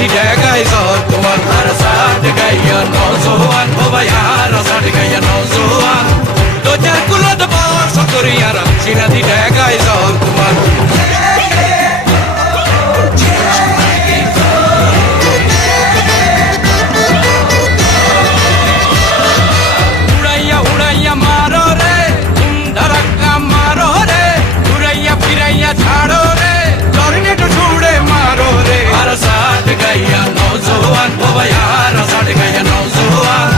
সিনাতি ডেগাই জর তোমার আর সাট গাইয়া নজওয়ান ও ভাই আর সাট গাইয়া নজওয়ান তো যার কুলত বর্ষ করিয়ার সিনাতি ডেগাই জর তোমার উড়াইয়া মারো রে ধরাক্কা মারো রে উড়াইয়া ফিরাইয়া ছাড়ো রে টর্নেডো ছুড়ে মারো রে আর সাট গাইয়া নজওয়ান ও ভাই আর সাট গাইয়া নজওয়ান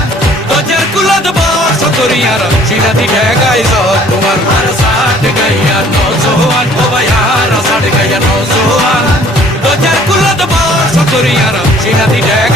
তো যার কুলত বর্ষ করিয়ার সিনাতি ডেগাই জর তোমার আর সাট গাইয়া নজওয়ান ও ভাই আর সাট গাইয়া নজওয়ান তো যার কুলত বর্ষ করিয়ার সিনাতি ডেগাই